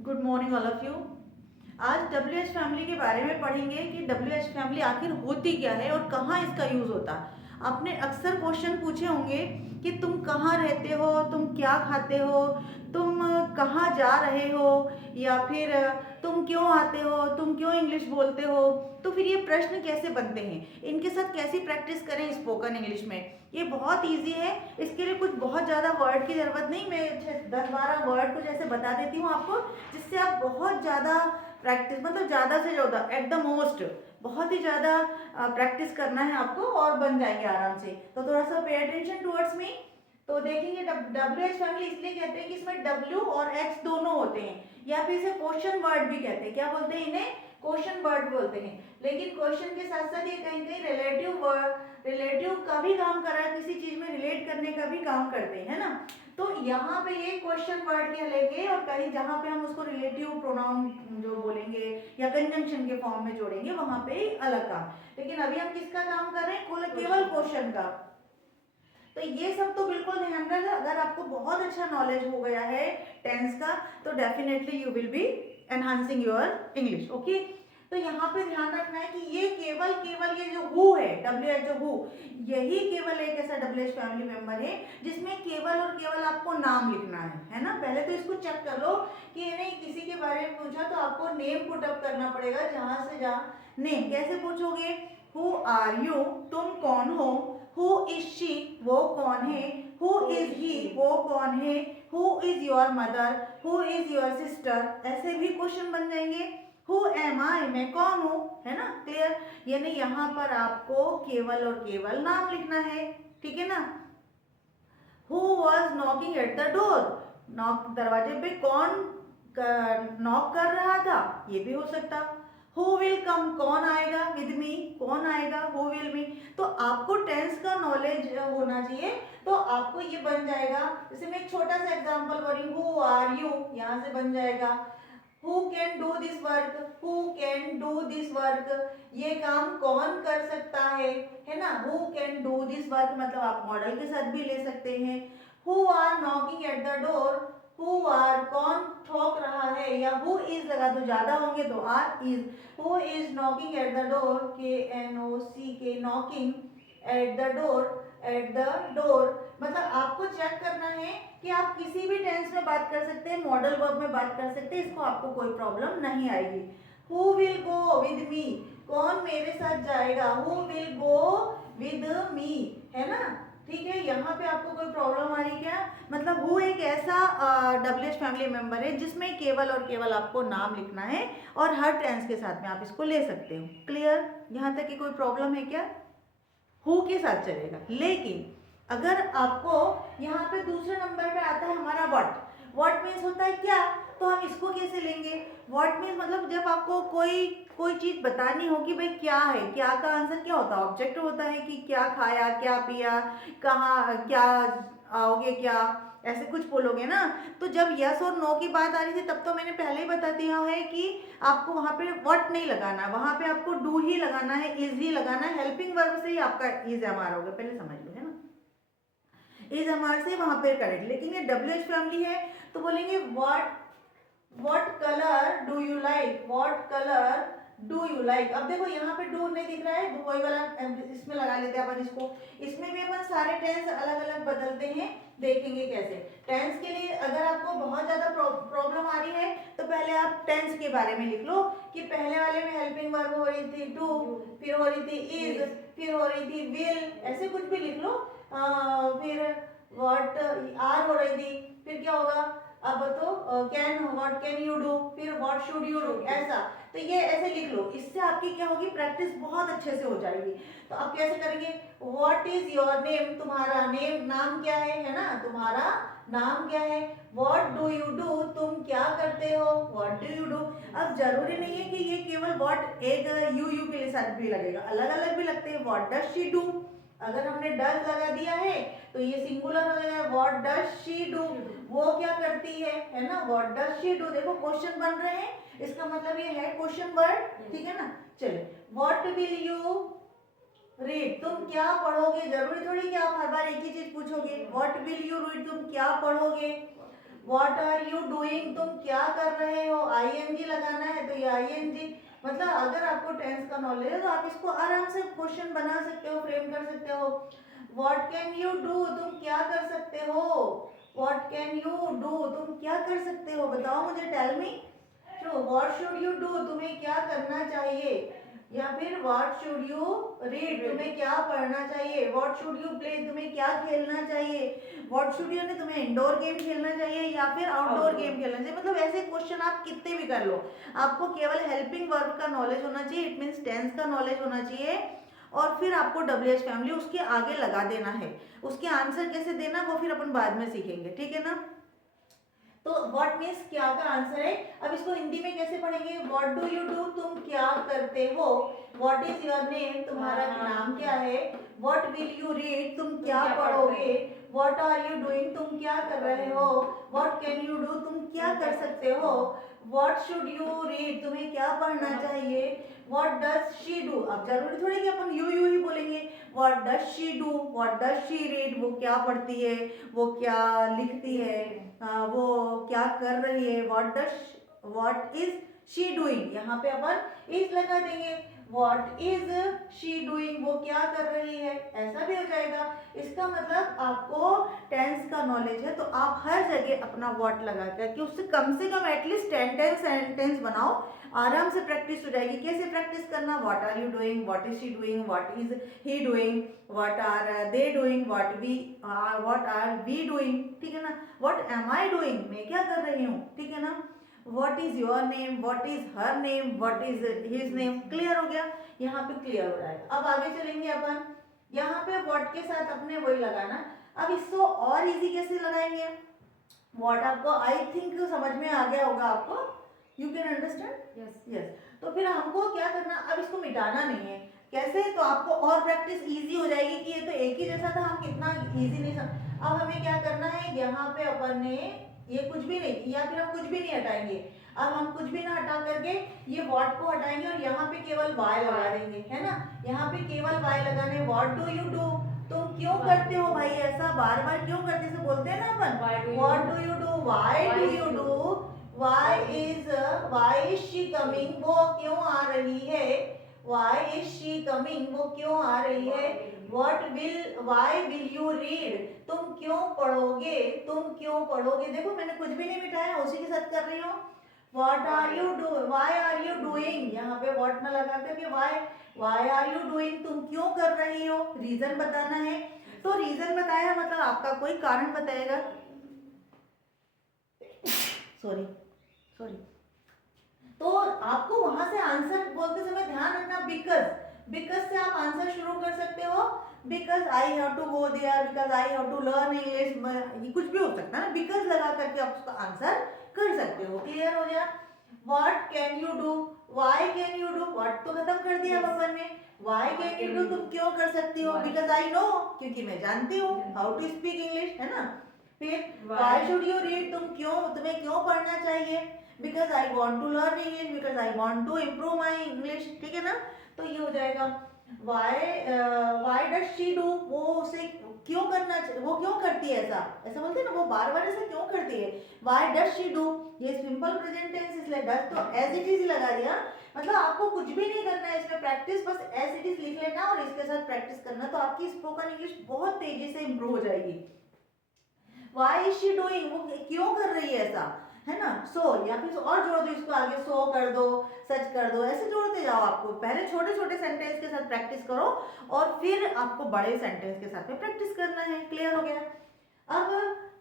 Good morning all of you. आज W H family के बारे में पढ़ेंगे कि डब्ल्यू एच फैमिली आखिर होती क्या है और कहाँ इसका यूज़ होता है। आपने अक्सर क्वेश्चन पूछे होंगे कि तुम कहाँ रहते हो, तुम क्या खाते हो, तुम कहाँ जा रहे हो, या फिर तुम क्यों आते हो, तुम क्यों इंग्लिश बोलते हो। तो फिर ये प्रश्न कैसे बनते हैं, इनके साथ कैसी प्रैक्टिस करें स्पोकन इंग्लिश में। ये बहुत इजी है, इसके लिए कुछ बहुत ज़्यादा वर्ड की ज़रूरत नहीं। मैं 10-12 वर्ड कुछ ऐसे बता देती हूँ आपको, जिससे आप बहुत ज़्यादा प्रैक्टिस, मतलब ज़्यादा से ज़्यादा एट द मोस्ट बहुत ही ज़्यादा प्रैक्टिस करना है आपको और बन जाएंगे आराम से। तो थोड़ा सा पे अटेंशन टुवर्ड्स मी। तो देखेंगे डब्ल्यू एच फैमिली इसलिए कहते हैं कि इसमें डब्ल्यू और एच दोनों होते हैं, या फिर इसे क्वेश्चन वर्ड भी कहते हैं। क्या बोलते हैं इन्हें? क्वेश्चन वर्ड बोलते हैं। लेकिन क्वेश्चन के साथ साथ ये कहीं कहीं रिलेटिव का भी काम कर रहा है, किसी चीज में रिलेट करने का भी काम करते हैं, है ना। तो यहाँ पे ये क्वेश्चन वर्ड के लेंगे और कहीं जहाँ पे हम उसको रिलेटिव प्रोनाउन जो बोलेंगे या कंजंक्शन के फॉर्म में जोड़ेंगे वहां पे अलग काम। लेकिन अभी हम किसका काम कर रहे हैं? केवल क्वेश्चन का। तो ये सब तो बिल्कुल ध्यान रखना। अगर आपको बहुत अच्छा नॉलेज हो गया है टेंस का, तो definitely you will be enhancing your English. Okay, तो यहाँ पे ध्यान रखना है कि ये केवल केवल ये जो हु है, डब्ल्यू एच जो हु, यही केवल एक ऐसा डब्ल्यू एच फैमिली मेंबर है जिसमें केवल और केवल आपको नाम लिखना है ना। पहले तो इसको चेक कर लो कि नहीं, किसी के बारे में पूछा तो आपको नेम पुट अप करना पड़ेगा, जहां से जहां नेम। कैसे पूछोगे? हु आर यू, तुम कौन हो। हु इज शी, वो कौन है। हु इज ही, वो कौन है। Who is your mother, who is your sister, ऐसे भी क्वेश्चन बन जाएंगे। हु एम आई, मैं कौन हूँ, है ना। क्लियर? यानी यहाँ पर आपको केवल और केवल नाम लिखना है, ठीक है ना। Who was knocking at the door, knock दरवाजे पे कौन नॉक कर रहा था, ये भी हो सकता। हु विल कम, कौन आएगा विद मी, कौन आएगा, हु विल मी। तो आपको टेंस का नॉलेज होना चाहिए, तो आपको ये बन जाएगा। जैसे मैं एक छोटा सा एग्जांपल कर रही हूँ, हु आर यू, यहाँ से बन जाएगा who can do this work, who can do this work, ये काम कौन कर सकता है ना। Who can do this work मतलब आप मॉडल के साथ भी ले सकते हैं। Who are knocking at the door, who are, कौन ठोक रहा है, या हु इज लगा तो ज्यादा होंगे तो are is. Who is knocking at the door, K N O C K, knocking at the door, at the door. मतलब आपको चेक करना है कि आप किसी भी टेंस में बात कर सकते हैं, मॉडल वर्ब में बात कर सकते हैं, इसको आपको कोई प्रॉब्लम नहीं आएगी। Who will go with me, कौन मेरे साथ जाएगा। Who will go with me, है ना। ठीक है, यहाँ पे आपको कोई प्रॉब्लम आ रही क्या? मतलब हु एक ऐसा डब्ल्यू एच फैमिली मेंबर है जिसमें केवल और केवल आपको नाम लिखना है और हर टेंस के साथ में आप इसको ले सकते हो। क्लियर? यहाँ तक की कोई प्रॉब्लम है क्या? हु के साथ चलेगा। लेकिन अगर आपको यहाँ पे दूसरे नंबर पे आता है हमारा व्हाट मीन्स होता है क्या, तो हम इसको कैसे लेंगे? व्हाट मीन्स मतलब जब आपको कोई कोई चीज बतानी हो कि भाई क्या है, क्या का आंसर क्या होता है? ऑब्जेक्ट होता है कि क्या खाया, क्या पिया, कहाँ, क्या आओगे, क्या, ऐसे कुछ बोलोगे ना। तो जब यस और नो की बात आ रही थी तब तो मैंने पहले ही बता दिया है कि आपको वहां पे व्हाट नहीं लगाना, वहां पे आपको डू ही लगाना है, इज ही लगाना है। हेल्पिंग वर्ब से ही आपका इज एम आर होगा, पहले समझ लो, है ना। इज एम आर से वहां पे करेक्ट। लेकिन ये डब्ल्यू एच फैमिली है तो बोलेंगे what colour do you like, what colour do you like. अब देखो यहाँ पे डू नहीं दिख रहा है, डू वही वाला इसमें लगा लेते हैं अपन इसको। इसमें भी अपन सारे टेंस अलग अलग बदलते हैं, देखेंगे कैसे। टेंस के लिए अगर आपको बहुत ज्यादा प्रॉब्लम आ रही है तो पहले आप टेंस के बारे में लिख लो कि पहले वाले में हेल्पिंग वर्ब हो रही थी डू, फिर हो रही थी इज, फिर हो रही थी विल, ऐसे कुछ भी लिख लो। फिर व्हाट आर हो रही थी, फिर क्या होगा अब तो can, what can you do, फिर व्हाट शुड यू डू, ऐसा। तो ये ऐसे लिख लो, इससे आपकी क्या होगी, प्रैक्टिस बहुत अच्छे से हो जाएगी। तो आप कैसे करेंगे? व्हाट इज योर नेम, तुम्हारा नेम, नाम क्या है ना, तुम्हारा नाम क्या है। व्हाट डू यू डू, तुम क्या करते हो, व्हाट डू यू डू। अब जरूरी नहीं है कि ये केवल व्हाट एक यू के लिए साथ भी लगेगा, अलग अलग भी लगते हैं। व्हाट डज शी डू, अगर हमने डज लगा दिया है तो ये सिंगुलर हो जाएगा। व्हाट डज शी डू, वो क्या करती है ना। व्हाट डज शी डू, देखो क्वेश्चन बन रहे हैं, इसका मतलब ये है क्वेश्चन वर्ड, ठीक है ना। चलिए, व्हाट विल यू रीड, तुम क्या पढ़ोगे। जरूरी थोड़ी कि आप हर बार एक ही चीज पूछोगे। व्हाट विल यू रीड, तुम क्या पढ़ोगे। व्हाट आर यू डूइंग, तुम क्या कर रहे हो। आईएनजी लगाना है तो ये आईएनजी। मतलब अगर आपको टेंस का नॉलेज है तो आप इसको आराम से क्वेश्चन बना सकते हो, फ्रेम कर सकते हो। व्हाट कैन यू डू, तुम क्या कर सकते हो। व्हाट कैन यू डू, तुम क्या कर सकते हो, बताओ मुझे, टेल मी। तो व्हाट शुड यू डू, तुम्हें क्या करना चाहिए। या फिर व्हाट शुड यू रीड, तुम्हें क्या पढ़ना चाहिए। व्हाट शुड यू प्ले, तुम्हें क्या खेलना चाहिए। व्हाट शुड यू ने तुम्हें इंडोर गेम खेलना चाहिए या फिर आउटडोर गेम खेलना चाहिए। मतलब ऐसे क्वेश्चन आप कितने भी कर लो, आपको केवल हेल्पिंग वर्ब का नॉलेज होना चाहिए, इट मीन्स टेंस का नॉलेज होना चाहिए। और फिर आपको WH फैमिली उसके आगे लगा देना है। उसके आंसर कैसे देना वो फिर अपन बाद में सीखेंगे, ठीक है ना। तो व्हाट मीन्स क्या का आंसर है। अब इसको हिंदी में कैसे पढ़ेंगे। व्हाट डू यू डू, तुम क्या करते हो। व्हाट इज योर नेम, तुम्हारा नाम क्या है। व्हाट विल यू रीड, तुम क्या पढ़ोगे। व्हाट आर यू डूइंग, तुम क्या कर रहे हो। व्हाट कैन यू डू, तुम क्या कर सकते हो। व्हाट शुड यू रीड, तुम्हें क्या पढ़ना चाहिए। व्हाट डज शी डू, अब जरूरी थोड़ी कि अपन यू ही बोलेंगे। What does she do, what does she read, वो क्या पढ़ती है, वो क्या लिखती है, वो क्या कर रही है। व्हाट इज शी डूइंग, यहाँ पे अपन इज लगा देंगे। व्हाट इज शी डूइंग, वो क्या कर रही है, ऐसा भी हो जाएगा। इसका मतलब आपको टेंस का नॉलेज है तो आप हर जगह अपना व्हाट लगा करके उससे कम से कम एटलीस्ट 10 सेंटेंस बनाओ, आराम से प्रैक्टिस हो जाएगी। कैसे प्रैक्टिस करना, what are you doing, what is she doing, what is he doing, what are they doing, what are we doing, ठीक है ना। व्हाट एम आई डूइंग, मैं क्या कर रही हूँ, ठीक है ना। What is your name, what is her name, what is his name. Clear हो गया, यहाँ पे क्लियर हो जाएगा। अब आगे चलेंगे अपन, यहाँ पे व्हाट के साथ अपने वही लगाना। अब इसको और इजी कैसे लगाएंगे। व्हाट आपको आई थिंक समझ में आ गया होगा आपको, यू कैन अंडरस्टैंड। यस, तो फिर हमको क्या करना, अब इसको मिटाना नहीं है। कैसे, तो आपको और प्रैक्टिस इजी हो जाएगी कि ये तो एक ही जैसा था, हम कितना इजी नहीं समझ। अब हमें क्या करना है, यहाँ पे अपन ने ये कुछ भी नहीं या फिर हम कुछ भी नहीं हटाएंगे। अब हम कुछ भी ना हटा करके ये व्हाट को हटाएंगे और यहाँ पे केवल वाई लगा देंगे, है ना। यहाँ पे केवल वाई लगाने। व्हाट डू यू डू, तुम क्यों करते हो भाई ऐसा, बार बार क्यों करते से बोलते हैं ना अपन। What do you do, why do you do, why is she coming, वो क्यों आ रही है। why is she coming, वो क्यों आ रही है। why will you read, तुम क्यों पढ़ोगे, तुम क्यों पढ़ोगे। देखो मैंने कुछ भी नहीं मिटाया, उसी के साथ कर रही हूँ। what are you do, why are you doing, यहाँ पे what ना लगा करके why are you doing, तुम क्यों कर रही हो, रीजन बताना है। तो रीजन बताया मतलब आपका कोई कारण बताएगा। सॉरी, तो आपको वहां से आंसर बोलते समय ध्यान रखना, बिकॉज से आप आंसर शुरू कर सकते हो। Because I have to go there, because I have to learn English, ये कुछ भी हो सकता है ना। बिकॉज लगा करके आप उसका आंसर कर सकते हो। क्लियर हो गया। What can you do, why can you do, what तो खत्म कर दिया अपन ने। व्हाई कैन यू डू, तुम क्यों कर सकती हो। बिकॉज आई नो, क्योंकि मैं जानती हूँ हाउ टू स्पीक इंग्लिश, है ना। फिर व्हाई शुड यू रीड, तुम्हें क्यों पढ़ना चाहिए। Because I want to learn English, because I want to improve my English, ठीक है ना। तो ये हो जाएगा। वाई डज शी डू, वो उसे क्यों करना, वो क्यों करती है ऐसा बोलते हैं ना, वो बार बार ऐसा क्यों करती है। वाई डज शी डू, ये सिंपल प्रेजेंट टेंस इसलिए डज तो एज इट इज लगा दिया। मतलब आपको कुछ भी नहीं करना है इसमें, प्रैक्टिस बस एज इट इज लिख लेना और इसके साथ प्रैक्टिस करना, तो आपकी स्पोकन इंग्लिश बहुत तेजी से इंप्रूव हो जाएगी। वाई इज शी डूइंग, वो क्यों कर रही है ऐसा, है ना। सो या फिर और जोड़ दो इसको आगे, सो कर दो, सच कर दो, ऐसे जोड़ते जाओ। आपको पहले छोटे छोटे सेंटेंस के साथ प्रैक्टिस करो और फिर आपको बड़े सेंटेंस के साथ में प्रैक्टिस करना है। क्लियर हो गया। अब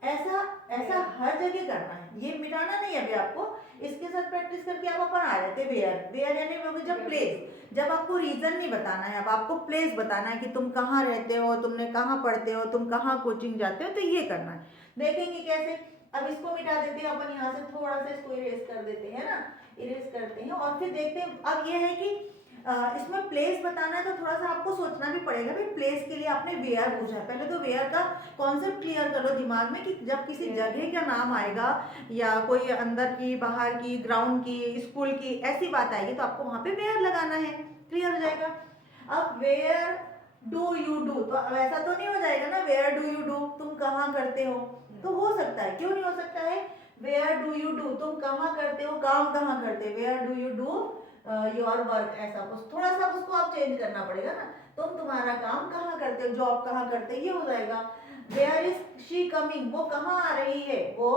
ऐसा हर जगह करना है, ये मिटाना नहीं है अभी आपको। इसके साथ प्रैक्टिस करके अब अपन आ जाते वेयर यानी जब प्लेस, जब आपको रीजन नहीं बताना है, अब आपको प्लेस बताना है कि तुम कहाँ रहते हो, तुमने कहाँ पढ़ते हो, तुम कहाँ कोचिंग जाते हो, तो ये करना है। देखेंगे कैसे। अब इसको मिटा देते हैं अपन, यहाँ से थोड़ा सा इसको इरेज कर देते हैं ना, इरेज करते हैं और फिर देखते हैं। अब ये है कि इसमें प्लेस बताना है तो थोड़ा सा आपको सोचना भी पड़ेगा। भाई प्लेस के लिए आपने वेयर पूछा है, पहले तो वेयर का कॉन्सेप्ट क्लियर कर लो दिमाग में कि जब किसी जगह का नाम आएगा या कोई अंदर की, बाहर की, ग्राउंड की, स्कूल की ऐसी बात आएगी तो आपको वहां पे वेयर लगाना है। क्लियर हो जाएगा। अब वेयर डू यू डू, तो ऐसा तो नहीं हो जाएगा ना वेयर डू यू डू, तुम कहाँ करते हो। तो हो सकता है, क्यों नहीं हो सकता है। वेयर डू यू डू, तुम कहाँ करते हो, काम कहाँ करते, where do you do your work, ऐसा कुछ थोड़ा सा उसको आप चेंज करना पड़ेगा ना, तुम तुम्हारा काम कहाँ करते हो, जॉब कहाँ करते हो, ये हो जाएगा। वेयर इज शी कमिंग, वो कहाँ आ रही है, वो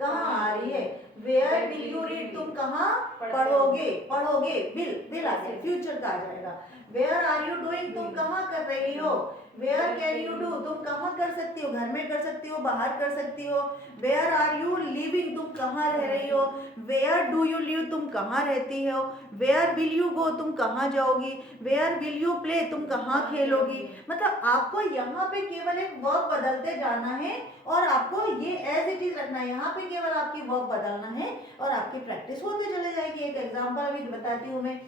कहाँ आ रही है। वेयर विल यू रीड, तुम कहाँ पढ़ोगे, पढ़ोगे, विल आ जाए, फ्यूचर का आ जाएगा। वेयर आर यू डूइंग, तुम कहाँ कर रही हो। वेयर कैन यू डू, तुम कहाँ कर सकती हो, घर में कर सकती हो, बाहर कर सकती हो। वेयर आर यू लिविंग, तुम कहाँ रह रही हो। वेयर डू यू लिव, तुम कहाँ रहती हो। वेयर विल यू गो, तुम कहाँ जाओगी। वेयर विल यू प्ले, तुम कहाँ खेलोगी। मतलब आपको यहाँ पे केवल एक वर्ब बदलते जाना है और आपको ये एज इट इज रखना है, यहाँ पे केवल आपकी वर्ब बदलना है और आपकी प्रैक्टिस होते चले जाएगी। एक एग्जाम्पल अभी बताती हूँ मैं।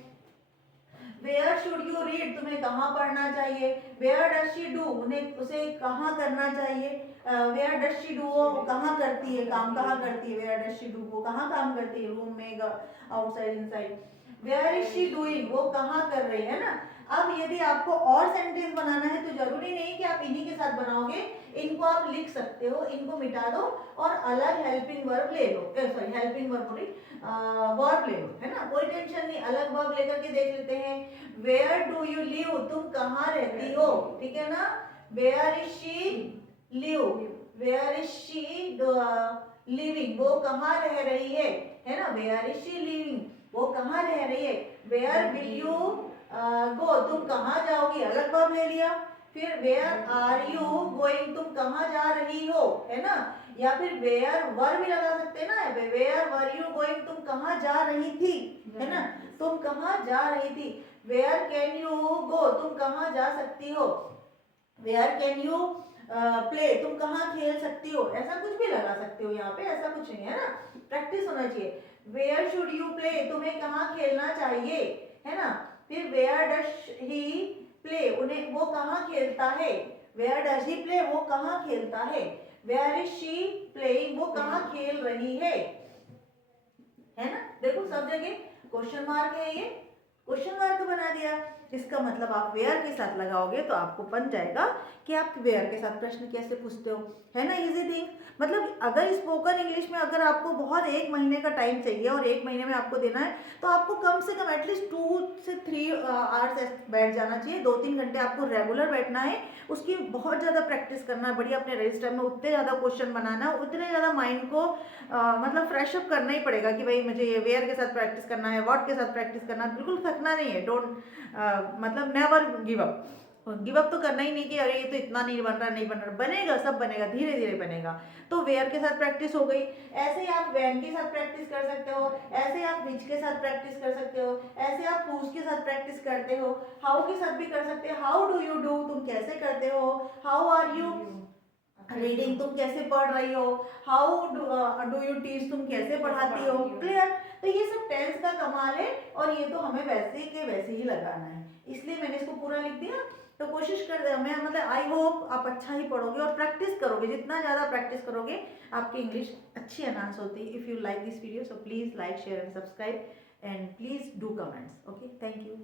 वेयर शुड यू रीड, तुम्हें कहाँ पढ़ना चाहिए। वेयर डज शी डू, उन्हें उसे कहाँ करना चाहिए। वेयर डज शी डू, वो कहाँ करती है, काम कहाँ करती है। वेयर डज शी डू, वो कहाँ काम करती है, रूम में, outside, inside. Where is she doing, वो कहाँ कर रही है ना। अब यदि आपको और सेंटेंस बनाना है तो जरूरी नहीं कि आप इन्हीं के साथ बनाओगे, इनको आप लिख सकते हो, इनको मिटा दो और अलग हेल्पिंग वर्ब ले लो, सॉरी हेल्पिंग वर्ब बोली, वर्ब ले लो, है ना, कोई टेंशन नहीं, अलग वर्ब लेकर के देख लेते हैं। वेयर डू यू लिव, तुम कहाँ रहती हो, ठीक है ना। Where is she live, where is she living, वो कहाँ रह रही है ना। वेयर इज शी लिविंग, वो कहाँ रह रही है। वेयर विल यू गो, तुम कहाँ जाओगी, अलग वर्ब ले लिया। फिर वेयर आर यू गोइंग, तुम कहाँ जा रही हो, है ना। या फिर वेयर वर भी लगा सकते हैं ना, वेयर वर यू गोइंग, तुम कहाँ जा रही थी, है ना, तुम कहाँ जा रही थी। वेयर कैन यू गो, तुम कहाँ जा सकती हो। वेयर कैन यू प्ले, तुम कहाँ खेल सकती हो, ऐसा कुछ भी लगा सकते हो यहाँ पे, ऐसा कुछ नहीं है ना, प्रैक्टिस होना चाहिए। वेयर शुड यू प्ले, तुम्हें कहाँ खेलना चाहिए, है ना। फिर वेयर डज ही प्ले, उन्हें वो कहाँ खेलता है। वेयर डज ही प्ले, वो कहाँ खेलता है। वेयर इज शी प्लेइंग, वो कहाँ खेल रही है ना। देखो सब जगह क्वेश्चन मार्क है, ये क्वेश्चन मार्क बना दिया। इसका मतलब आप वेयर के साथ लगाओगे तो आपको बन जाएगा कि आप वेयर के साथ प्रश्न कैसे पूछते हो, है ना, इजी थिंग। मतलब अगर स्पोकन इंग्लिश में अगर आपको बहुत 1 महीने का टाइम चाहिए और 1 महीने में आपको देना है तो आपको कम से कम एटलीस्ट 2 से 3 आवर्स बैठ जाना चाहिए, 2-3 घंटे आपको रेगुलर बैठना है, उसकी बहुत ज़्यादा प्रैक्टिस करना है, बढ़िया अपने रजिस्टर में उतने ज़्यादा क्वेश्चन बनाना है, उतने ज़्यादा माइंड को मतलब फ्रेश अप करना ही पड़ेगा कि भाई मुझे ये वेयर के साथ प्रैक्टिस करना है, व्हाट के साथ प्रैक्टिस करना है, बिल्कुल थकना नहीं है। डोंट मतलब never give up, give up तो करना ही नहीं कि अरे ये तो इतना नहीं बन रहा, नहीं बन रहा, बनेगा, सब बनेगा, धीरे धीरे बनेगा। तो वेयर के साथ प्रैक्टिस हो गई, ऐसे ही आप व्हेन के साथ प्रैक्टिस कर सकते हो, ऐसे आप विच के साथ प्रैक्टिस कर सकते हो, ऐसे आप हुज के साथ प्रैक्टिस करते हो, हाउ के साथ भी कर सकते हो। हाउ डू यू डू, तुम कैसे करते हो। हाउ आर यू रीडिंग, तुम कैसे पढ़ रही हो। हाउ डू यू टीच, तुम कैसे पढ़ाती हो। क्लियर। तो ये सब टेंस का कमाल है और ये तो हमें वैसे के वैसे ही लगाना है, इसलिए मैंने इसको पूरा लिख दिया। तो कोशिश कर, मैं मतलब आई होप आप अच्छा ही पढ़ोगे और प्रैक्टिस करोगे, जितना ज़्यादा प्रैक्टिस करोगे आपकी इंग्लिश अच्छी एनहांस होती है। If you like this video so please like share and subscribe and please do comments. Okay, thank you.